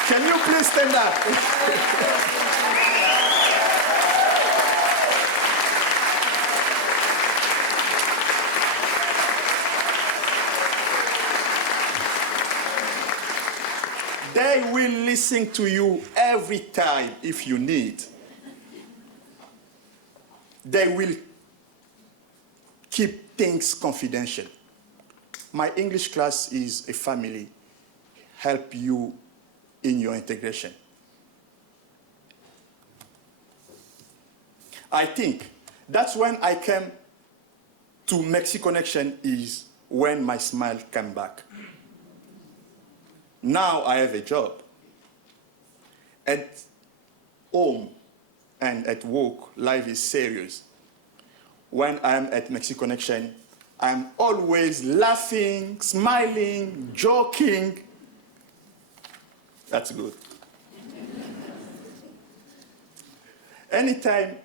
Can you please stand up? They will listen to you every time if you need. They will keep things confidential. My English class is a family, help you in your integration. I think that's when I came to Mercy Connection is when my smile came back. Now I have a job. At home and at work, life is serious. When I'm at Mercy Connection, I'm always laughing, smiling, joking. That's good. Anytime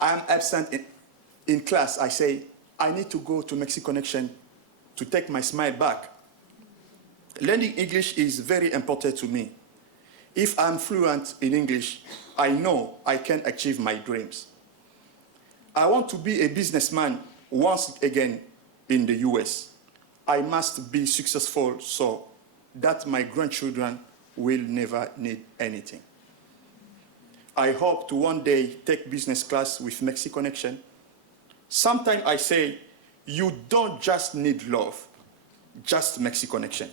I'm absent in class, I say, I need to go to Mercy Connection to take my smile back. Learning English is very important to me. If I'm fluent in English, I know I can achieve my dreams. I want to be a businessman once again in the US. I must be successful so that my grandchildren will never need anything. I hope to one day take business class with Mercy Connection. Sometimes I say, you don't just need love, just Mercy Connection.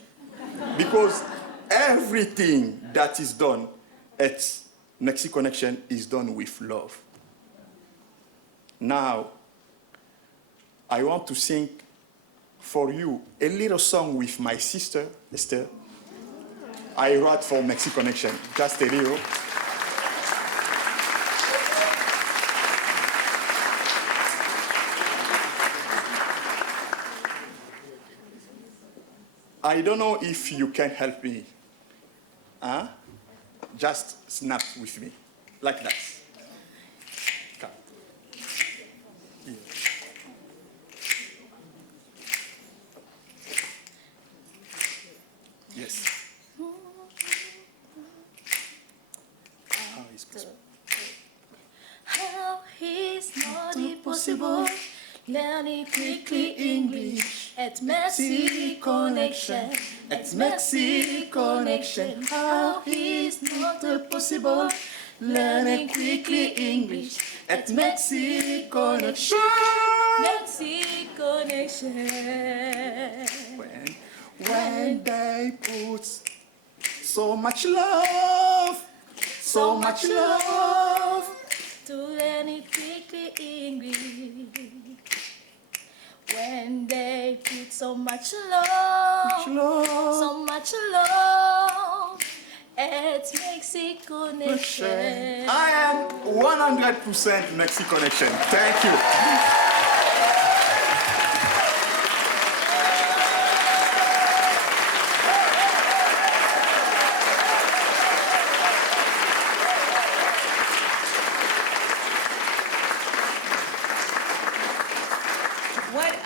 Because everything that is done at Mercy Connection is done with love. Now, I want to sing for you a little song with my sister, Esther. I wrote for Mercy Connection, just a little. I don't know if you can help me. Huh? Just snap with me, like that. Come. Here. Yes. How is possible? How is not impossible? Learning quickly English at Mercy Connection. At Mercy Connection. How is not possible? Learning quickly English at Mercy Connection. Mercy Connection. When they put so much love, so much love. To learning quickly English. When they put so much love, so much love, it makes it connection. I am 100% Mercy Connection. Thank you.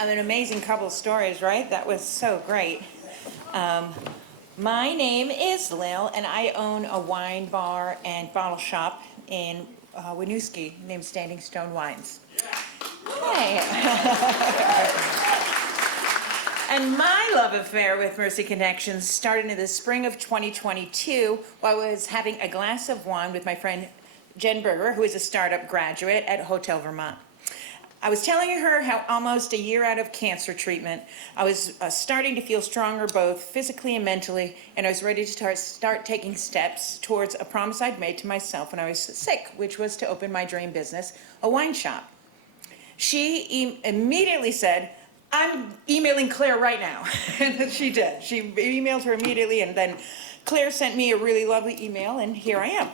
An amazing couple of stories, right? That was so great. My name is Lil, and I own a wine bar and bottle shop in Winooski named Standing Stone Wines. Hey. And my love affair with Mercy Connections started in the spring of 2022 while I was having a glass of wine with my friend Jen Berger, who is a startup graduate at Hotel Vermont. I was telling her how almost a year out of cancer treatment, I was starting to feel stronger both physically and mentally, and I was ready to start taking steps towards a promise I'd made to myself when I was sick, which was to open my dream business, a wine shop. She immediately said, I'm emailing Claire right now. And she did. She emailed her immediately, and then Claire sent me a really lovely email, and here I am.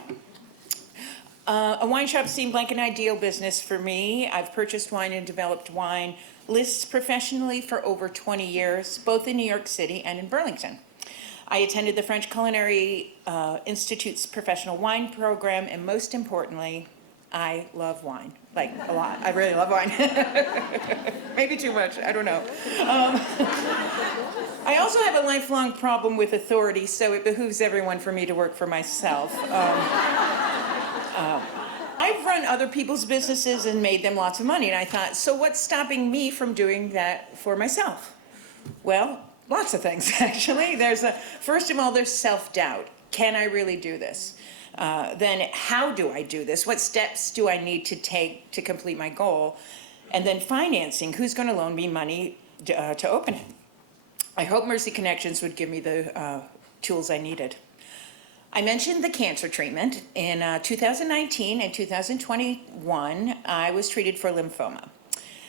A wine shop seemed like an ideal business for me. I've purchased wine and developed wine lists professionally for over 20 years, both in New York City and in Burlington. I attended the French Culinary Institute's professional wine program, and most importantly, I love wine, like a lot. I really love wine. Maybe too much, I don't know. I also have a lifelong problem with authority, so it behooves everyone for me to work for myself. I've run other people's businesses and made them lots of money, and I thought, so what's stopping me from doing that for myself? Well, lots of things, actually. First of all, there's self-doubt. Can I really do this? Then how do I do this? What steps do I need to take to complete my goal? And then financing. Who's going to loan me money to open it? I hope Mercy Connections would give me the tools I needed. I mentioned the cancer treatment. In 2019 and 2021, I was treated for lymphoma.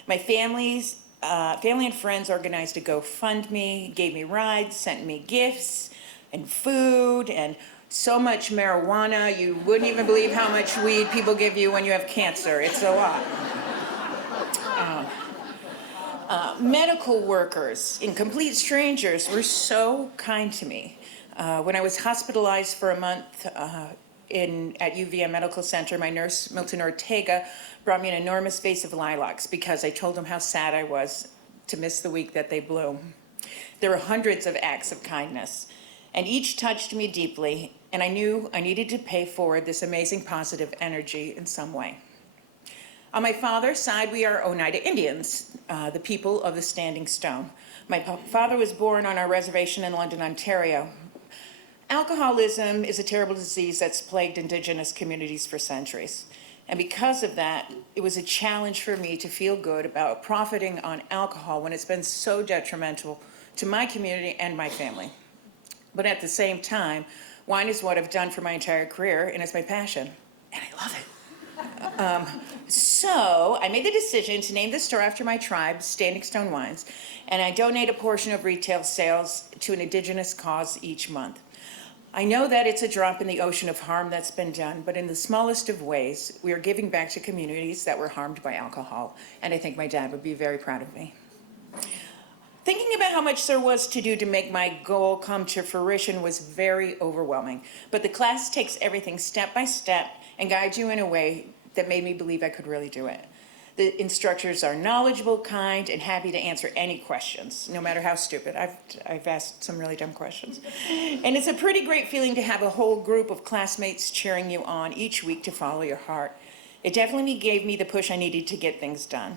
My family and friends organized a GoFundMe, gave me rides, sent me gifts and food, and so much marijuana. You wouldn't even believe how much weed people give you when you have cancer. It's a lot. Medical workers and complete strangers were so kind to me. When I was hospitalized for a month at UVM Medical Center, my nurse, Milton Ortega, brought me an enormous vase of lilacs because I told him how sad I was to miss the week that they bloom. There were hundreds of acts of kindness, and each touched me deeply, and I knew I needed to pay forward this amazing positive energy in some way. On my father's side, we are Oneida Indians, the people of the Standing Stone. My father was born on our reservation in London, Ontario. Alcoholism is a terrible disease that's plagued Indigenous communities for centuries. And because of that, it was a challenge for me to feel good about profiting on alcohol when it's been so detrimental to my community and my family. But at the same time, wine is what I've done for my entire career, and it's my passion, and I love it. So I made the decision to name the store after my tribe, Standing Stone Wines, and I donate a portion of retail sales to an Indigenous cause each month. I know that it's a drop in the ocean of harm that's been done, but in the smallest of ways, we are giving back to communities that were harmed by alcohol, and I think my dad would be very proud of me. Thinking about how much there was to do to make my goal come to fruition was very overwhelming, but the class takes everything step by step and guides you in a way that made me believe I could really do it. The instructors are knowledgeable, kind, and happy to answer any questions, no matter how stupid. I've asked some really dumb questions. And it's a pretty great feeling to have a whole group of classmates cheering you on each week to follow your heart. It definitely gave me the push I needed to get things done.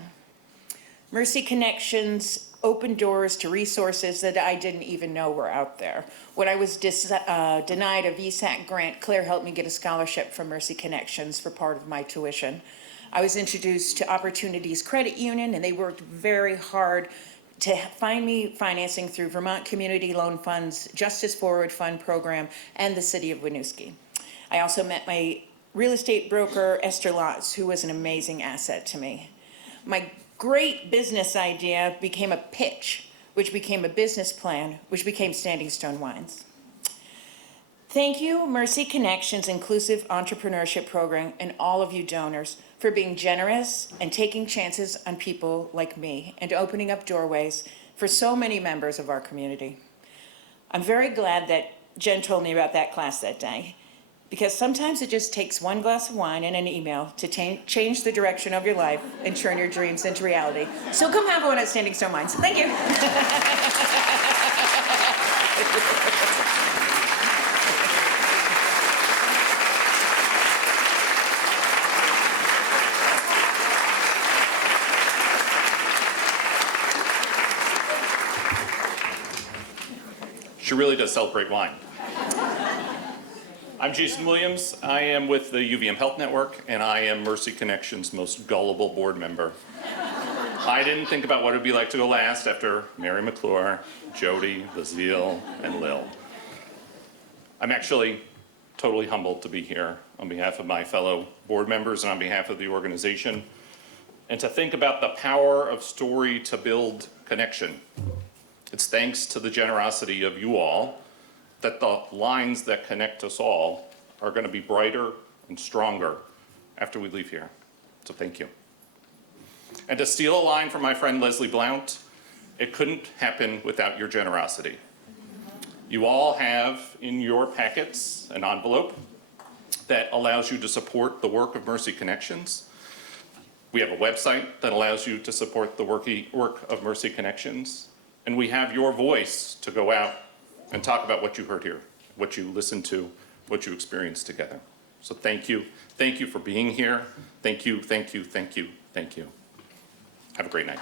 Mercy Connections opened doors to resources that I didn't even know were out there. When I was denied a VSAC grant, Claire helped me get a scholarship from Mercy Connections for part of my tuition. I was introduced to Opportunities Credit Union, and they worked very hard to find me financing through Vermont Community Loan Fund's Justice Forward Fund program and the city of Winooski. I also met my real estate broker, Esther Lotz, who was an amazing asset to me. My great business idea became a pitch, which became a business plan, which became Standing Stone Wines. Thank you, Mercy Connections Inclusive Entrepreneurship Program, and all of you donors for being generous and taking chances on people like me and opening up doorways for so many members of our community. I'm very glad that Jen told me about that class that day, because sometimes it just takes one glass of wine and an email to change the direction of your life and turn your dreams into reality. So come have one at Standing Stone Wines. Thank you. She really does celebrate wine. I'm Jason Williams. I am with the UVM Health Network, and I am Mercy Connections' most gullible board member. I didn't think about what it would be like to go last after Mary McClure, Jodi, Basile, and Lil. I'm actually totally humbled to be here on behalf of my fellow board members and on behalf of the organization, and to think about the power of story to build connection. It's thanks to the generosity of you all that the lines that connect us all are going to be brighter and stronger after we leave here. So thank you. And to steal a line from my friend Leslie Blount, it couldn't happen without your generosity. You all have in your packets an envelope that allows you to support the work of Mercy Connections. We have a website that allows you to support the work of Mercy Connections. And we have your voice to go out and talk about what you heard here, what you listened to, what you experienced together. So thank you. Thank you for being here. Thank you, thank you, thank you, thank you. Have a great night.